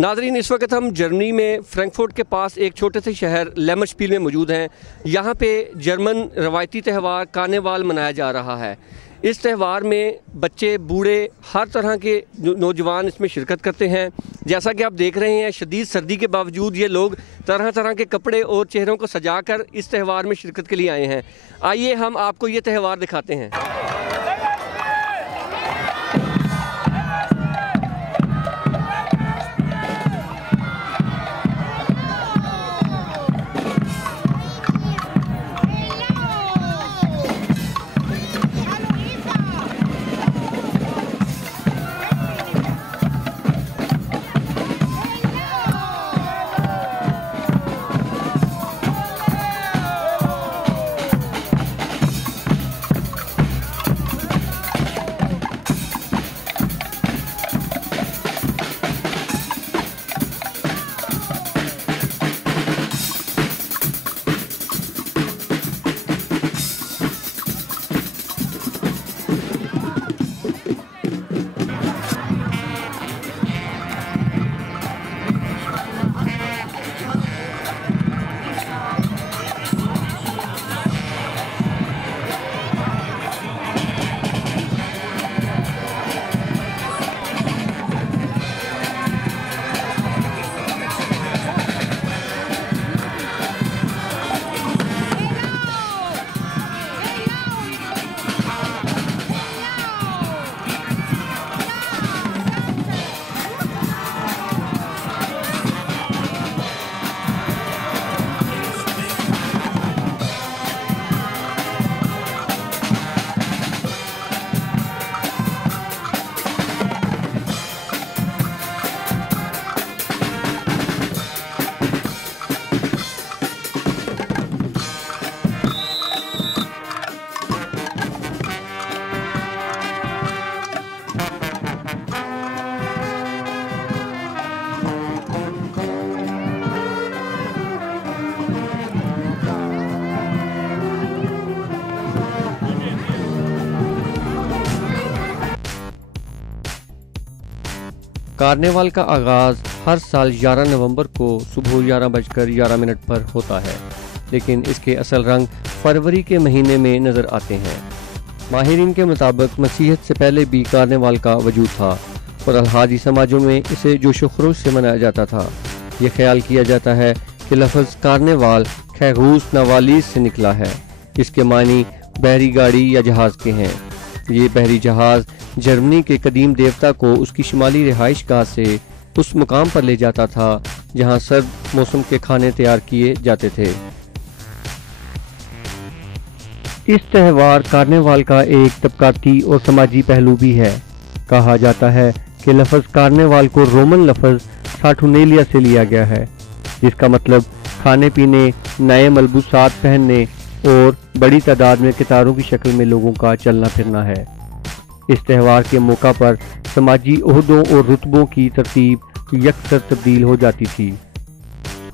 नाज़रीन, इस वक्त हम जर्मनी में फ्रैंकफर्ट के पास एक छोटे से शहर लेमर्शपील में मौजूद हैं। यहाँ पे जर्मन रवायती त्यौहार कार्निवाल मनाया जा रहा है। इस त्यौहार में बच्चे बूढ़े हर तरह के नौजवान इसमें शिरकत करते हैं। जैसा कि आप देख रहे हैं, शदीद सर्दी के बावजूद ये लोग तरह तरह के कपड़े और चेहरों को सजाकर इस त्यौहार में शिरकत के लिए आए हैं। आइए हम आपको ये त्यौहार दिखाते हैं। कार्निवाल का आगाज़ हर साल 11 नवंबर को सुबह 11:11 पर होता है, लेकिन इसके असल रंग फरवरी के महीने में नज़र आते हैं। माहिरीन के मुताबिक मसीहत से पहले भी कार्निवाल का वजूद था और अलहाजी समाजों में इसे जोश व खरोश से मनाया जाता था। ये ख्याल किया जाता है कि लफ्ज़ कार्निवाल खैगूस नवालीस से निकला है, जिसके मानी बहरी गाड़ी या जहाज़ के हैं। ये बहरी जहाज़ जर्मनी के कदीम देवता को उसकी शुमाली रिहाइश गाह से उस मुकाम पर ले जाता था जहां सर्द मौसम के खाने तैयार किए जाते थे। इस त्यौहार कार्निवाल का एक तबकाती और समाजी पहलू भी है। कहा जाता है कि लफ्ज़ कार्निवाल को रोमन लफ्ज़ साटुर्नेलिया से लिया गया है, जिसका मतलब खाने पीने, नए मलबूसात पहनने और बड़ी तादाद में कतारों की शक्ल में लोगों का चलना फिरना है। इस त्यौहार के मौका पर समाजी ओहदों और रुतबों की तरतीब यकसर तब्दील हो जाती थी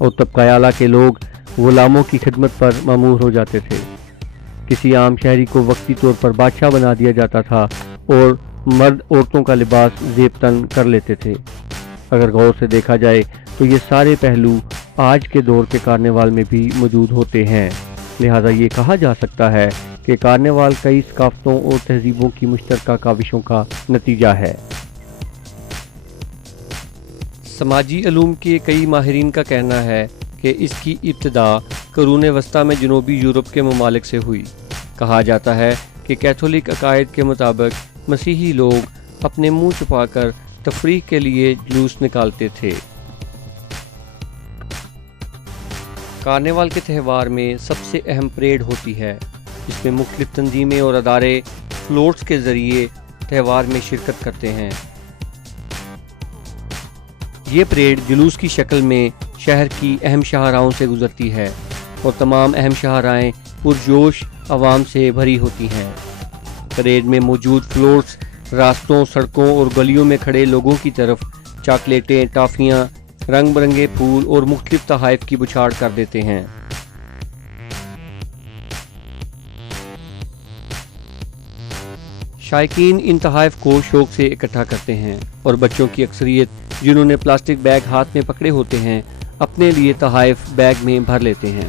और तबका आला के लोग गुलामों की खिदमत पर मामूर हो जाते थे। किसी आम शहरी को वक्ती तौर पर बादशाह बना दिया जाता था और मर्द औरतों का लिबास ज़ेबतन कर लेते थे। अगर गौर से देखा जाए तो ये सारे पहलू आज के दौर के कार्निवाल में भी मौजूद होते हैं। लिहाजा ये कहा जा सकता है कि कार्निवाल कई सकाफ़तों और तहजीबों की मुश्तरका काविशों का नतीजा है। समाजी इल्म के कई माहिरीन का कहना है कि इसकी इब्तिदा क़ुरून वस्ता में जनूबी यूरोप के ममालिक से हुई। कहा जाता है कि कैथोलिक अकायद के मुताबिक मसीही लोग अपने मुँह छुपाकर तफरीह के लिए जुलूस निकालते थे। कार्निवाल के त्यौहार में सबसे अहम परेड होती है, जिसमें मुख्तलिफ तंजीमें और अदारे फ्लोट्स के ज़रिए त्यौहार में शिरकत करते हैं। ये परेड जुलूस की शक्ल में शहर की अहम शाहराहों से गुजरती है और तमाम अहम शाहराहें पुरजोश आवाम से भरी होती हैं। परेड में मौजूद फ्लोट्स रास्तों, सड़कों और गलियों में खड़े लोगों की तरफ चॉकलेटें, टॉफ़ियाँ, रंग बिरंगे फूल और मुख्तलिफ तोहफ़े की बुछाड़ कर देते हैं। शायकीन इन तोहफ़ को शौक से इकट्ठा करते हैं और बच्चों की अक्सरियत जिन्होंने प्लास्टिक बैग हाथ में पकड़े होते हैं अपने लिए तोहफ़ बैग में भर लेते हैं।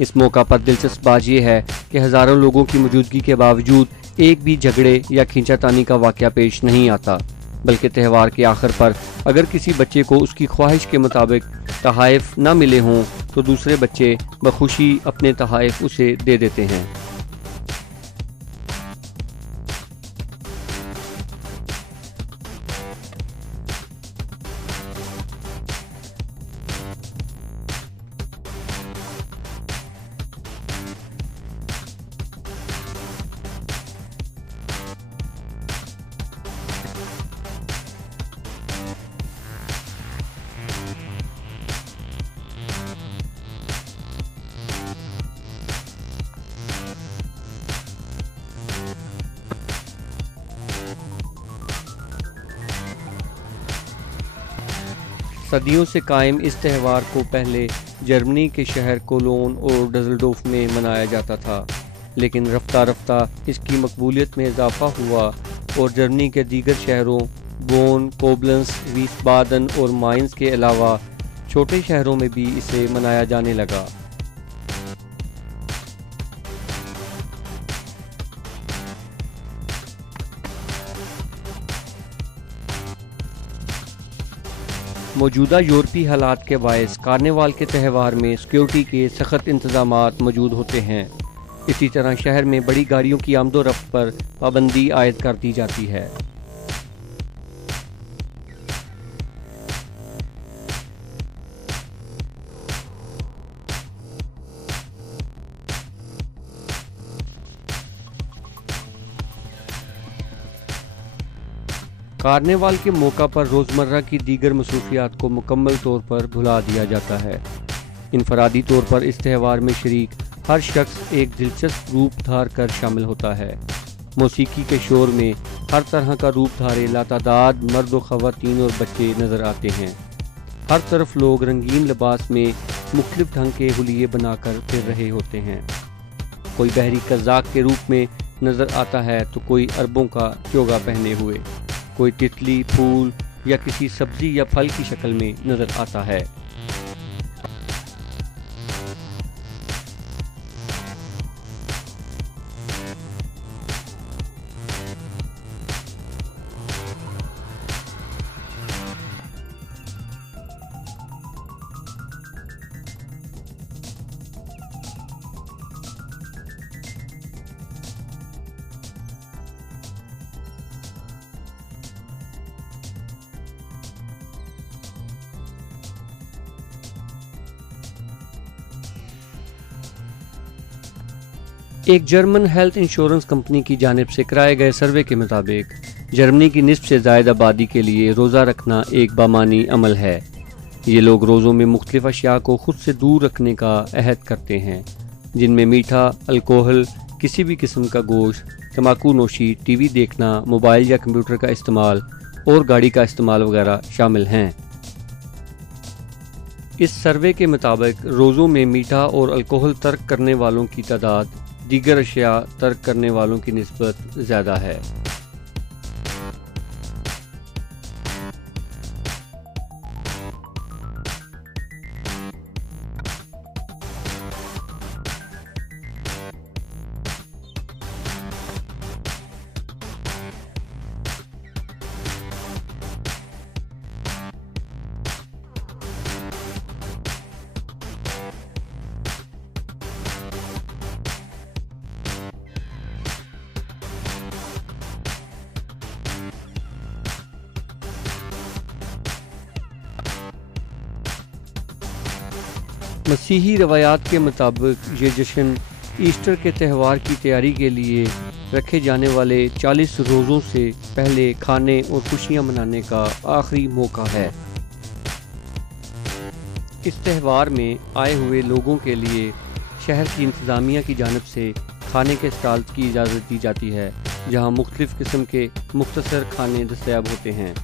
इस मौका पर दिलचस्प बात यह है कि हज़ारों लोगों की मौजूदगी के बावजूद एक भी झगड़े या खींचातानी का वाक़या पेश नहीं आता, बल्कि त्यौहार के आखिर पर अगर किसी बच्चे को उसकी ख्वाहिश के मुताबिक तोहफ़ न मिले हों तो दूसरे बच्चे बखुशी अपने तोहफ़ उसे दे देते हैं। सदियों से कायम इस त्यौहार को पहले जर्मनी के शहर कोलोन और डज़ल्डोर्फ में मनाया जाता था, लेकिन रफ्ता रफ्ता इसकी मकबूलियत में इजाफा हुआ और जर्मनी के दीगर शहरों बोन, कोबलेंस, वीसबादन और माइंस के अलावा छोटे शहरों में भी इसे मनाया जाने लगा। मौजूदा यूरोपी हालात के बायस कार्निवाल के त्यौहार में सिक्योरिटी के सख्त इंतजामात मौजूद होते हैं। इसी तरह शहर में बड़ी गाड़ियों की आमदोरफ्त पर पाबंदी आयद कर दी जाती है। कार्निवाल के मौका पर रोज़मर्रा की दीगर मसरूफियात को मुकम्मल तौर पर भुला दिया जाता है। इनफरादी तौर पर इस त्यौहार में शरीक हर शख्स एक दिलचस्प रूप धार कर शामिल होता है। मौसीकी के शोर में हर तरह का रूप धारे लातादाद मर्द व ख़वातीन और बच्चे नज़र आते हैं। हर तरफ लोग रंगीन लिबास में मुख्तलिफ ढंग के हुलिये बनाकर फिर रहे होते हैं। कोई बहरी कज़ाक के रूप में नज़र आता है तो कोई अरबों का चोगा पहने हुए, कोई तितली, फूल या किसी सब्जी या फल की शक्ल में नजर आता है। एक जर्मन हेल्थ इंश्योरेंस कंपनी की जानिब से कराए गए सर्वे के मुताबिक जर्मनी की निस्फ से ज़ायद आबादी के लिए रोज़ा रखना एक बामानी अमल है। ये लोग रोज़ों में मुख्तलिफ अशिया को खुद से दूर रखने का अहद करते हैं, जिनमें मीठा, अल्कोहल, किसी भी किस्म का गोश्त, तम्बाकू नोशी, टीवी देखना, मोबाइल या कंप्यूटर का इस्तेमाल और गाड़ी का इस्तेमाल वगैरह शामिल हैं। इस सर्वे के मुताबिक रोज़ों में मीठा और अल्कोहल तर्क करने वालों की तादाद दीगर अशिया तर्क करने वालों की निस्बत ज़्यादा है। मसीही रवायात के मुताबिक ये जश्न ईस्टर के त्यौहार की तैयारी के लिए रखे जाने वाले 40 रोज़ों से पहले खाने और खुशियां मनाने का आखिरी मौका है। इस त्यौहार में आए हुए लोगों के लिए शहर की इंतज़ामिया की जानिब से खाने के स्टॉल्स की इजाज़त दी जाती है, जहां मुख्तलिफ़ किस्म के मुख्तसर खाने दस्तयाब होते हैं।